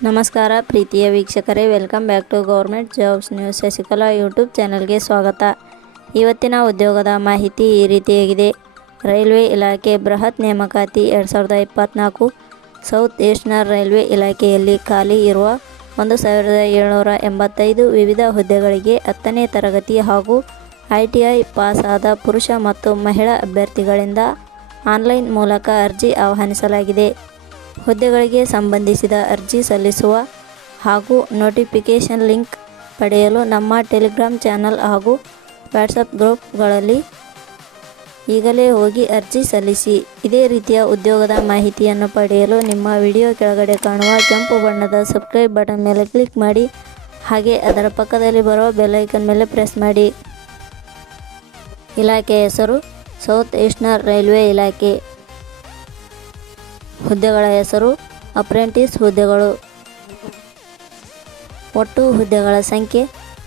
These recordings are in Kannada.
ನಮಸ್ಕಾರ ಪ್ರೀತಿಯ ವೀಕ್ಷಕರೇ welcome back to government jobs news Shashikala YouTube ಚಾನಲ್ಗೆ ಸ್ವಾಗತ. ಇವತ್ತಿನ ಉದ್ಯೋಗದ ಮಾಹಿತಿ ಈ ರೀತಿಯಾಗಿದೆ ರೈಲ್ವೆ ಇಲಾಖೆ ಬೃಹತ್ ನೇಮಕಾತಿ ಎರಡು ಸಾವಿರದ ಇಪ್ಪತ್ತ್ನಾಲ್ಕು ಸೌತ್ ಈಸ್ಟರ್ನ್ ರೈಲ್ವೆ ಇಲಾಖೆಯಲ್ಲಿ ಖಾಲಿ ಇರುವ ಒಂದು ಸಾವಿರದ ಏಳ್ನೂರ ಎಂಬತ್ತೈದು ವಿವಿಧ ಹುದ್ದೆಗಳಿಗೆ ಹತ್ತನೇ ತರಗತಿ ಹಾಗೂ ಐ ಟಿ ಐ ಪಾಸಾದ ಪುರುಷ ಮತ್ತು ಮಹಿಳಾ ಅಭ್ಯರ್ಥಿಗಳಿಂದ ಆನ್ಲೈನ್ ಮೂಲಕ ಅರ್ಜಿ ಆಹ್ವಾನಿಸಲಾಗಿದೆ. ಹುದ್ದೆಗಳಿಗೆ ಸಂಬಂಧಿಸಿದ ಅರ್ಜಿ ಸಲ್ಲಿಸುವ ಹಾಗೂ ನೋಟಿಫಿಕೇಷನ್ ಲಿಂಕ್ ಪಡೆಯಲು ನಮ್ಮ ಟೆಲಿಗ್ರಾಮ್ ಚಾನಲ್ ಹಾಗೂ ವಾಟ್ಸಪ್ ಗ್ರೂಪ್ಗಳಲ್ಲಿ ಈಗಲೇ ಹೋಗಿ ಅರ್ಜಿ ಸಲ್ಲಿಸಿ. ಇದೇ ರೀತಿಯ ಉದ್ಯೋಗದ ಮಾಹಿತಿಯನ್ನು ಪಡೆಯಲು ನಿಮ್ಮ ವಿಡಿಯೋ ಕೆಳಗಡೆ ಕಾಣುವ ಕೆಂಪು ಬಣ್ಣದ ಸಬ್ಸ್ಕ್ರೈಬ್ ಬಟನ್ ಮೇಲೆ ಕ್ಲಿಕ್ ಮಾಡಿ. ಹಾಗೆ ಅದರ ಪಕ್ಕದಲ್ಲಿ ಬರುವ ಬೆಲ್ಲೈಕನ್ ಮೇಲೆ ಪ್ರೆಸ್ ಮಾಡಿ. ಇಲಾಖೆಯ ಹೆಸರು ಸೌತ್ ಈಸ್ಟರ್ನ್ ರೈಲ್ವೆ ಇಲಾಖೆ ಹುದ್ದೆಗಳ ಹೆಸರು, ಅಪ್ರೆಂಟಿಸ್ ಹುದ್ದೆಗಳು. ಒಟ್ಟು ಹುದ್ದೆಗಳ ಸಂಖ್ಯೆ,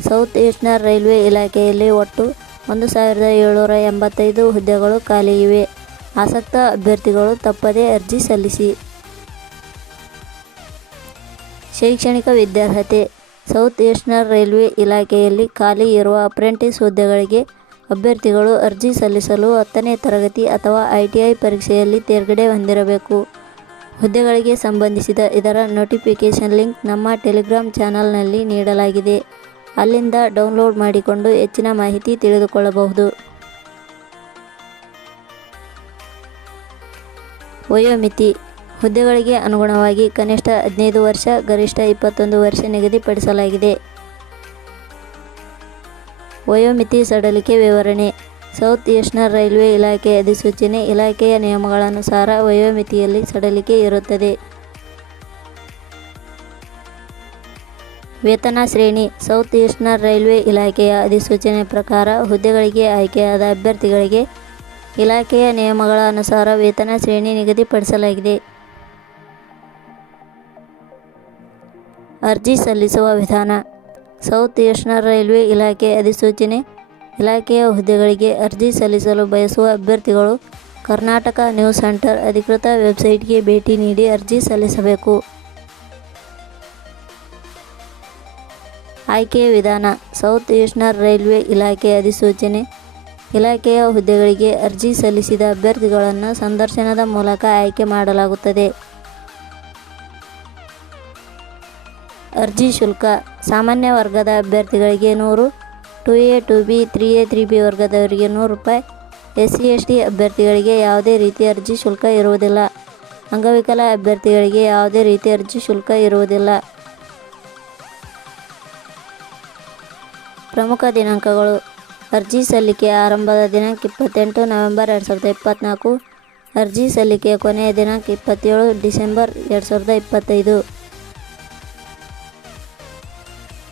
ಸೌತ್ ಈಸ್ಟರ್ನ್ ರೈಲ್ವೆ ಇಲಾಖೆಯಲ್ಲಿ ಒಟ್ಟು ಒಂದು ಸಾವಿರದ ಏಳ್ನೂರ ಎಂಬತ್ತೈದು ಹುದ್ದೆಗಳು ಖಾಲಿ ಇವೆ. ಆಸಕ್ತ ಅಭ್ಯರ್ಥಿಗಳು ತಪ್ಪದೇ ಅರ್ಜಿ ಸಲ್ಲಿಸಿ. ಶೈಕ್ಷಣಿಕ ವಿದ್ಯಾರ್ಹತೆ, ಸೌತ್ ಈಸ್ಟರ್ನ್ ರೈಲ್ವೆ ಇಲಾಖೆಯಲ್ಲಿ ಖಾಲಿ ಇರುವ ಅಪ್ರೆಂಟಿಸ್ ಹುದ್ದೆಗಳಿಗೆ ಅಭ್ಯರ್ಥಿಗಳು ಅರ್ಜಿ ಸಲ್ಲಿಸಲು ಹತ್ತನೇ ತರಗತಿ ಅಥವಾ ಐ ಟಿ ಐ ಪರೀಕ್ಷೆಯಲ್ಲಿ ತೇರ್ಗಡೆ ಹೊಂದಿರಬೇಕು. ಹುದ್ದೆಗಳಿಗೆ ಸಂಬಂಧಿಸಿದ ಇದರ ನೋಟಿಫಿಕೇಷನ್ ಲಿಂಕ್ ನಮ್ಮ ಟೆಲಿಗ್ರಾಮ್ ಚಾನಲ್ನಲ್ಲಿ ನೀಡಲಾಗಿದೆ. ಅಲ್ಲಿಂದ ಡೌನ್ಲೋಡ್ ಮಾಡಿಕೊಂಡು ಹೆಚ್ಚಿನ ಮಾಹಿತಿ ತಿಳಿದುಕೊಳ್ಳಬಹುದು. ವಯೋಮಿತಿ ಹುದ್ದೆಗಳಿಗೆ ಅನುಗುಣವಾಗಿ ಕನಿಷ್ಠ ಹದಿನೈದು ವರ್ಷ, ಗರಿಷ್ಠ ಇಪ್ಪತ್ತೊಂದು ವರ್ಷ ನಿಗದಿಪಡಿಸಲಾಗಿದೆ. ವಯೋಮಿತಿ ಸಡಲಿಕೆ ವಿವರಣೆ. ಸೌತ್ ಈಸ್ಟರ್ನ್ ರೈಲ್ವೆ ಇಲಾಖೆ ಅಧಿಸೂಚನೆ, ಇಲಾಖೆಯ ನಿಯಮಗಳನುಸಾರ ವಯೋಮಿತಿಯಲ್ಲಿ ಸಡಲಿಕೆ ಇರುತ್ತದೆ. ವೇತನ ಶ್ರೇಣಿ, ಸೌತ್ ಈಸ್ಟರ್ನ್ ರೈಲ್ವೆ ಇಲಾಖೆಯ ಅಧಿಸೂಚನೆ ಪ್ರಕಾರ ಹುದ್ದೆಗಳಿಗೆ ಆಯ್ಕೆಯಾದ ಅಭ್ಯರ್ಥಿಗಳಿಗೆ ಇಲಾಖೆಯ ನಿಯಮಗಳ ಅನುಸಾರ ವೇತನ ಶ್ರೇಣಿ ನಿಗದಿಪಡಿಸಲಾಗಿದೆ. ಅರ್ಜಿ ಸಲ್ಲಿಸುವ ವಿಧಾನ. ಸೌತ್ ಈಸ್ಟರ್ನ್ ರೈಲ್ವೆ ಇಲಾಖೆ ಅಧಿಸೂಚನೆ ಇಲಾಖೆಯ ಹುದ್ದೆಗಳಿಗೆ ಅರ್ಜಿ ಸಲ್ಲಿಸಲು ಬಯಸುವ ಅಭ್ಯರ್ಥಿಗಳು ಕರ್ನಾಟಕ ನ್ಯೂಸ್ ಸೆಂಟರ್ ಅಧಿಕೃತ ವೆಬ್ಸೈಟ್ಗೆ ಭೇಟಿ ನೀಡಿ ಅರ್ಜಿ ಸಲ್ಲಿಸಬೇಕು. ಆಯ್ಕೆಯ ವಿಧಾನ, ಸೌತ್ ಈಸ್ಟರ್ನ್ ರೈಲ್ವೆ ಇಲಾಖೆ ಅಧಿಸೂಚನೆ ಇಲಾಖೆಯ ಹುದ್ದೆಗಳಿಗೆ ಅರ್ಜಿ ಸಲ್ಲಿಸಿದ ಅಭ್ಯರ್ಥಿಗಳನ್ನು ಸಂದರ್ಶನದ ಮೂಲಕ ಆಯ್ಕೆ ಮಾಡಲಾಗುತ್ತದೆ. ಅರ್ಜಿ ಶುಲ್ಕ. ಸಾಮಾನ್ಯ ವರ್ಗದ ಅಭ್ಯರ್ಥಿಗಳಿಗೆ ನೂರು, two A, two B, three A, three B ವರ್ಗದವರಿಗೆ ನೂರು ರೂಪಾಯಿ. ಎಸ್ ಸಿ ಎಸ್ ಟಿ ಅಭ್ಯರ್ಥಿಗಳಿಗೆ ಯಾವುದೇ ರೀತಿಯ ಅರ್ಜಿ ಶುಲ್ಕ ಇರುವುದಿಲ್ಲ. ಅಂಗವಿಕಲ ಅಭ್ಯರ್ಥಿಗಳಿಗೆ ಯಾವುದೇ ರೀತಿ ಅರ್ಜಿ ಶುಲ್ಕ ಇರುವುದಿಲ್ಲ. ಪ್ರಮುಖ ದಿನಾಂಕಗಳು. ಅರ್ಜಿ ಸಲ್ಲಿಕೆ ಆರಂಭದ ದಿನಾಂಕ ಇಪ್ಪತ್ತೆಂಟು ನವೆಂಬರ್ ಎರಡು ಸಾವಿರದ ಇಪ್ಪತ್ತ್ನಾಲ್ಕು ಅರ್ಜಿ ಸಲ್ಲಿಕೆಯ ಕೊನೆಯ ದಿನಾಂಕ ಇಪ್ಪತ್ತೇಳು ಡಿಸೆಂಬರ್ ಎರಡು ಸಾವಿರದ ಇಪ್ಪತ್ತೈದು.